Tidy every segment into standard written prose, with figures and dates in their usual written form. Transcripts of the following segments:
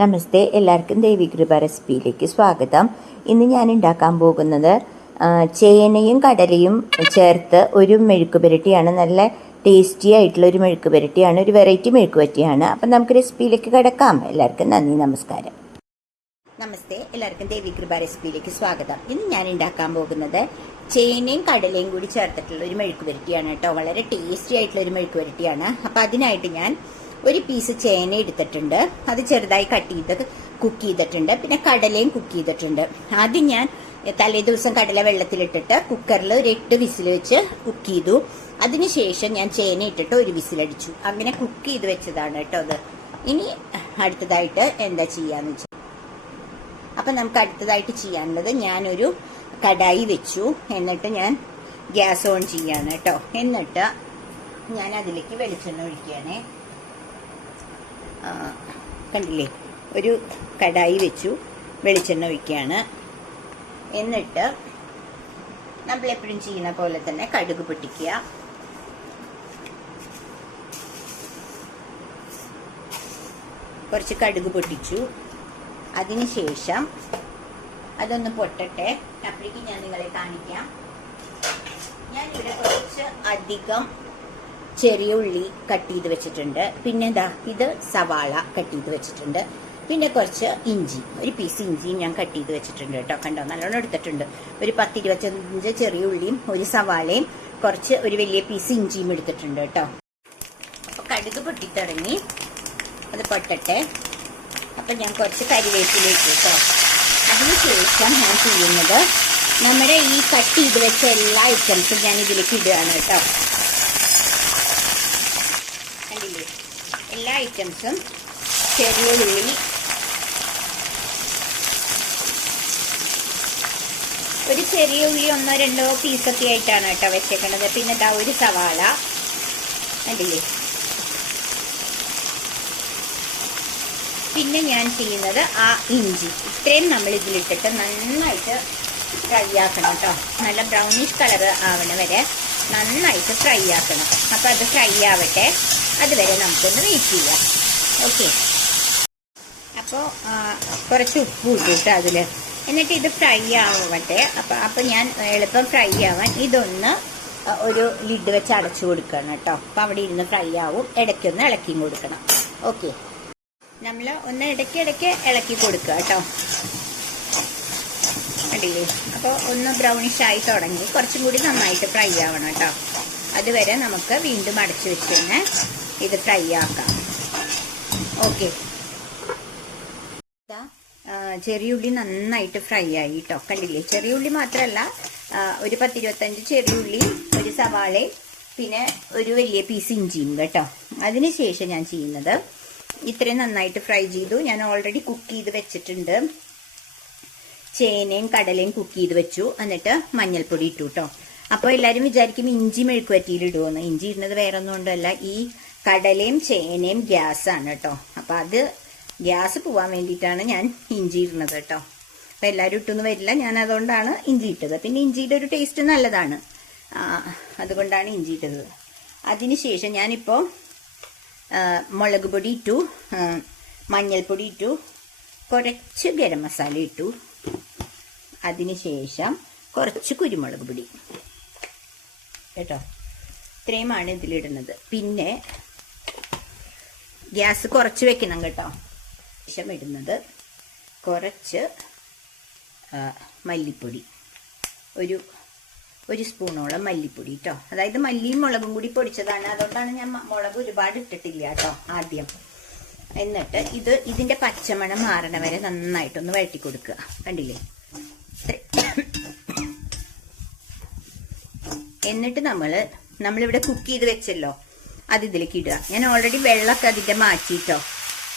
നമസ്തേ, എല്ലാവർക്കും ദേവികൃപ റെസിപ്പിയിലേക്ക് സ്വാഗതം. ഇന്ന് ഞാൻ ഉണ്ടാക്കാൻ പോകുന്നത് ചേനയും കടലയും ചേർത്ത് ഒരു മെഴുക്ക് പുരട്ടിയാണ്. നല്ല ടേസ്റ്റി ആയിട്ടുള്ള ഒരു മെഴുക്ക് പുരട്ടിയാണ്, ഒരു വെറൈറ്റി മെഴുക്ക് പുരട്ടിയാണ്. അപ്പം നമുക്ക് റെസിപ്പിയിലേക്ക് കിടക്കാം. എല്ലാവർക്കും നന്ദി, നമസ്കാരം. നമസ്തേ, എല്ലാവർക്കും ദേവികൃപ റെസിപ്പിയിലേക്ക് സ്വാഗതം. ഇന്ന് ഞാൻ ഉണ്ടാക്കാൻ പോകുന്നത് ചേനയും കടലയും കൂടി ചേർത്തിട്ടുള്ള ഒരു മെഴുക്ക് പുരട്ടിയാണ് കേട്ടോ. വളരെ ടേസ്റ്റി ആയിട്ടുള്ള ഒരു മെഴുക്ക് പുരട്ടിയാണ്. അപ്പം അതിനായിട്ട് ഞാൻ ഒരു പീസ് ചേന എടുത്തിട്ടുണ്ട്, അത് ചെറുതായി കട്ട് ചെയ്ത് കുക്ക് ചെയ്തിട്ടുണ്ട്. പിന്നെ കടലയും കുക്ക് ചെയ്തിട്ടുണ്ട്. ആദ്യം ഞാൻ തലേ ദിവസം കടല വെള്ളത്തിലിട്ടിട്ട് കുക്കറിൽ ഒരു 8 വിസിൽ വെച്ച് കുക്ക് ചെയ്തു. അതിനുശേഷം ഞാൻ ചേന ഇട്ടിട്ട് ഒരു വിസിലടിച്ചു. അങ്ങനെ കുക്ക് ചെയ്ത് വെച്ചതാണ് കേട്ടോ അത്. ഇനി അടുത്തതായിട്ട് എന്താ ചെയ്യാന്ന് വെച്ചാൽ, അപ്പം നമുക്ക് അടുത്തതായിട്ട് ചെയ്യാനുള്ളത്, ഞാനൊരു കടായി വെച്ചു. എന്നിട്ട് ഞാൻ ഗ്യാസ് ഓൺ ചെയ്യാണ് കേട്ടോ. എന്നിട്ട് ഞാൻ അതിലേക്ക് വെളിച്ചെണ്ണ ഒഴിക്കുകയാണേ. കണ്ടില്ലേ, ഒരു കടായി വെച്ചു, വെളിച്ചെണ്ണ ഒഴിക്കുകയാണ്. എന്നിട്ട് നമ്മളെപ്പോഴും ചെയ്യുന്ന പോലെ തന്നെ കടുക് പൊട്ടിക്കുക. കുറച്ച് കടുക് പൊട്ടിച്ചു. അതിനുശേഷം അതൊന്ന് പൊട്ടട്ടെ. അപ്പോഴേക്കും ഞാൻ നിങ്ങളെ കാണിക്കാം. ഞാനിവിടെ കുറച്ച് അധികം ചെറിയ ഉള്ളി കട്ട് ചെയ്ത് വെച്ചിട്ടുണ്ട്. പിന്നെ ഇത് സവാള കട്ട് ചെയ്ത് വെച്ചിട്ടുണ്ട്. പിന്നെ കുറച്ച് ഇഞ്ചി, ഒരു പീസ് ഇഞ്ചിയും ഞാൻ കട്ട് ചെയ്ത് വെച്ചിട്ടുണ്ട് കേട്ടോ. കണ്ടോ, നല്ലോണം എടുത്തിട്ടുണ്ട്. ഒരു 10-25 ചെറിയ ഉള്ളിയും ഒരു സവാളയും കുറച്ച് ഒരു വലിയ പീസ് ഇഞ്ചിയും എടുത്തിട്ടുണ്ട് കേട്ടോ. അപ്പൊ കടുക് പൊട്ടിത്തിറങ്ങി, അത് പൊട്ടട്ടെ. അപ്പൊ ഞാൻ കുറച്ച് കരിവേപ്പിലേക്ക് കേട്ടോ. അതിനുശേഷം ഞാൻ ചെയ്യുന്നത്, നമ്മുടെ ഈ കട്ട് ചെയ്ത് വെച്ച എല്ലാ ഐറ്റംസും ഞാൻ ഇതിലേക്ക് ഇടുകയാണ് കേട്ടോ. കണ്ടില്ലേ, എല്ലാ ഐറ്റംസും. ചെറിയ ഉള്ളി, ഒരു ചെറിയ ഉള്ളി 1-2 പീസൊക്കെ ആയിട്ടാണ് കേട്ടോ വെച്ചേക്കണത്. പിന്നെ ഒരു സവാള, കണ്ടില്ലേ. പിന്നെ ഞാൻ ചെയ്യുന്നത് ആ ഇഞ്ചി, ഇത്രയും നമ്മൾ ഇതിലിട്ടിട്ട് നന്നായിട്ട് ഫ്രൈ ആക്കണം കേട്ടോ. നല്ല ബ്രൗണിഷ് കളർ ആവണ വരെ നന്നായിട്ട് ഫ്രൈ ആക്കണം. അപ്പം അത് ഫ്രൈ ആവട്ടെ, അതുവരെ നമുക്കൊന്ന് വെയിറ്റ് ചെയ്യാം. ഓക്കെ. അപ്പോൾ കുറച്ച് ഉപ്പ് ഇട്ടിട്ട് അതിൽ, എന്നിട്ട് ഇത് ഫ്രൈ ആവട്ടെ. അപ്പം ഞാൻ എളുപ്പം ഫ്രൈ ആവാൻ ഇതൊന്ന് ഒരു ലിഡ് വെച്ച് അടച്ചു കൊടുക്കണം കേട്ടോ. അപ്പം അവിടെ ഇരുന്ന് ഫ്രൈ ആവും. ഇടയ്ക്കൊന്ന് ഇളക്കിയും കൊടുക്കണം. ഓക്കെ, നമ്മൾ ഒന്ന് ഇടയ്ക്കിടയ്ക്ക് ഇളക്കി കൊടുക്കുക കേട്ടോ. കണ്ടില്ലേ, അപ്പോൾ ഒന്ന് ബ്രൗണിഷ് ആയി തുടങ്ങി. കുറച്ചും കൂടി നന്നായിട്ട് ഫ്രൈ ആവണം കേട്ടോ. അതുവരെ നമുക്ക് വീണ്ടും അടച്ചു വെച്ച് തന്നെ ഇത് ഫ്രൈ ആക്കാം. ഓക്കെ, ചെറിയ ഉള്ളി നന്നായിട്ട് ഫ്രൈ ആയി കേട്ടോ. കണ്ടില്ലേ, ചെറിയ ഉള്ളി മാത്രമല്ല, ഒരു 10-25 ചെറിയ ഉള്ളി, ഒരു സവാളയും പിന്നെ ഒരു വലിയ പീസ് ഇഞ്ചിയും കേട്ടോ. അതിനുശേഷം ഞാൻ ചെയ്യുന്നത്, ഇത്രയും നന്നായിട്ട് ഫ്രൈ ചെയ്തു. ഞാൻ ഓൾറെഡി കുക്ക് ചെയ്ത് വെച്ചിട്ടുണ്ട്. ചേനയും കടലയും കുക്ക് ചെയ്ത് വെച്ചു. എന്നിട്ട് മഞ്ഞൾപ്പൊടി ഇട്ടു കേട്ടോ. അപ്പോൾ എല്ലാവരും വിചാരിക്കും ഇഞ്ചി മെഴുക്ക് വറ്റിയിലിടുമെന്ന്. ഇഞ്ചി ഇടുന്നത് വേറെ ഒന്നും കൊണ്ടല്ല, ഈ കടലയും ചേനയും ഗ്യാസാണ് കേട്ടോ. അപ്പം അത് ഗ്യാസ് പോവാൻ വേണ്ടിയിട്ടാണ് ഞാൻ ഇഞ്ചി ഇടുന്നത് കേട്ടോ. അപ്പം എല്ലാവരും ഇട്ടൊന്നും വരില്ല, ഞാൻ അതുകൊണ്ടാണ് ഇഞ്ചി ഇട്ടത്. പിന്നെ ഇഞ്ചിയുടെ ഒരു ടേസ്റ്റ് നല്ലതാണ്, അതുകൊണ്ടാണ് ഇഞ്ചി ഇട്ടത്. അതിനുശേഷം ഞാനിപ്പോൾ മുളക് പൊടി ഇട്ടു, മഞ്ഞൾപ്പൊടി ഇട്ടു, കുറച്ച് ഗരം മസാല ഇട്ടു. അതിനുശേഷം കുറച്ച് കുരുമുളക് പൊടി കേട്ടോ. ഇത്രയുമാണ് ഇതിലിടുന്നത്. പിന്നെ ഗ്യാസ് കുറച്ച് വെക്കണം കേട്ടോ. ശേഷം ഇടുന്നത് കുറച്ച് മല്ലിപ്പൊടി, ഒരു സ്പൂണോളം മല്ലിപ്പൊടി കേട്ടോ. അതായത് മല്ലിയും മുളകും കൂടി പൊടിച്ചതാണ്, അതുകൊണ്ടാണ് ഞാൻ മുളക് ഒരുപാട് ഇട്ടിട്ടില്ല കേട്ടോ ആദ്യം. എന്നിട്ട് ഇതിന്റെ പച്ചമണം മാറണ വരെ നന്നായിട്ടൊന്ന് വഴറ്റി കൊടുക്കുക. കണ്ടില്ലേ, എന്നിട്ട് നമ്മളിവിടെ കുക്ക് ചെയ്ത് വെച്ചല്ലോ, അത് ഇതിലേക്ക് ഇടുക. ഞാൻ ഓൾറെഡി വെള്ളമൊക്കെ അതിൻ്റെ മാറ്റിയിട്ടോ.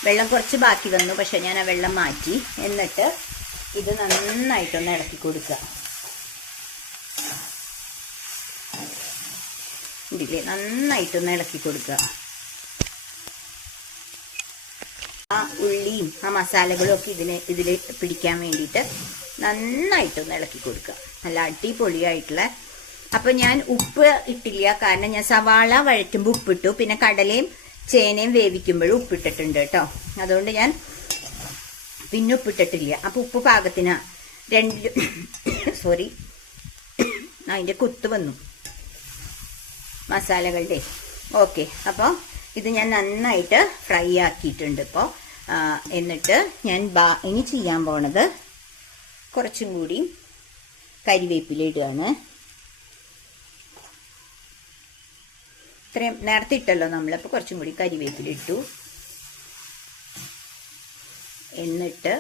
വെള്ളം കുറച്ച് ബാക്കി വന്നു, പക്ഷെ ഞാൻ ആ വെള്ളം മാറ്റി. എന്നിട്ട് ഇത് നന്നായിട്ടൊന്ന് ഇളക്കി കൊടുക്കുക. ഇതില്ലേ, നന്നായിട്ടൊന്ന് ഇളക്കി കൊടുക്കുക. ആ ഉള്ളിയും ആ മസാലകളും ഒക്കെ ഇതിൽ പിടിക്കാൻ വേണ്ടിയിട്ട് നന്നായിട്ടൊന്ന് ഇളക്കി കൊടുക്കുക. നല്ല അടിപൊളിയായിട്ടുള്ള. അപ്പം ഞാൻ ഉപ്പ് ഇട്ടില്ല, കാരണം ഞാൻ സവാള വഴറ്റുമ്പോൾ ഉപ്പിട്ടു. പിന്നെ കടലയും ചേനയും വേവിക്കുമ്പോഴും ഉപ്പിട്ടിട്ടുണ്ട് കേട്ടോ. അതുകൊണ്ട് ഞാൻ പിന്നെ ഉപ്പിട്ടിട്ടില്ല. അപ്പോൾ ഉപ്പ് പാകത്തിന് സോറി അതിൻ്റെ കുത്ത് വന്നു മസാലകളുടെ. ഓക്കെ, അപ്പോൾ ഇത് ഞാൻ നന്നായിട്ട് ഫ്രൈ ആക്കിയിട്ടുണ്ട് ഇപ്പോൾ. എന്നിട്ട് ഞാൻ ഇനി ചെയ്യാൻ പോണത് കുറച്ചും കൂടി കരിവേപ്പില ഇടുകയാണ്. ഇത്രയും നേരത്തെ ഇട്ടല്ലോ നമ്മളപ്പോൾ കുറച്ചും കൂടി കരിവേപ്പില ഇട്ടു. എന്നിട്ട്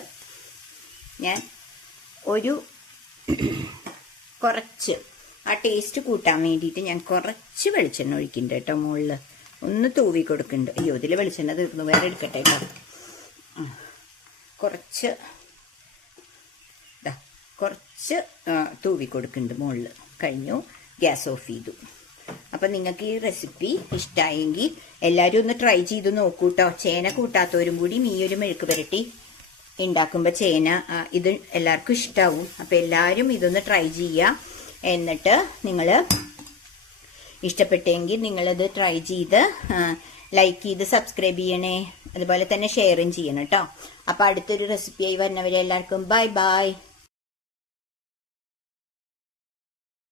ഞാൻ കുറച്ച് ആ ടേസ്റ്റ് കൂട്ടാൻ വേണ്ടിയിട്ട് ഞാൻ കുറച്ച് വെളിച്ചെണ്ണ ഒഴിക്കുന്നുണ്ട് കേട്ടോ. മുകളിൽ ഒന്ന് തൂവി കൊടുക്കുന്നുണ്ട്. അയ്യോ, ഇതിൽ വെളിച്ചെണ്ണ തീർന്നു, വേറെ എടുക്കട്ടെ കേട്ടോ. കുറച്ച് തൂവി കൊടുക്കുന്നുണ്ട് മുകളിൽ. കഴിഞ്ഞു, ഗ്യാസ് ഓഫ് ചെയ്തു. അപ്പം നിങ്ങൾക്ക് ഈ റെസിപ്പി ഇഷ്ടമായെങ്കിൽ എല്ലാവരും ഒന്ന് ട്രൈ ചെയ്ത് നോക്കൂ കേട്ടോ. ചേന കൂട്ടാത്തവരും കൂടി ഈ ഒരു മെഴുക്ക് പുരട്ടി ഉണ്ടാക്കുമ്പോൾ ചേന ഇത് എല്ലാവർക്കും ഇഷ്ടാവും. അപ്പം എല്ലാവരും ഇതൊന്ന് ട്രൈ ചെയ്യുക. എന്നിട്ട് നിങ്ങൾ ഇഷ്ടപ്പെട്ടെങ്കിൽ നിങ്ങളത് ട്രൈ ചെയ്ത് ലൈക്ക് ചെയ്ത് സബ്സ്ക്രൈബ് ചെയ്യണേ. അതുപോലെ തന്നെ ഷെയറും ചെയ്യണം കേട്ടോ. അപ്പം അടുത്തൊരു റെസിപ്പിയായി വരുന്നവരെ എല്ലാവർക്കും ബൈ ബൈ.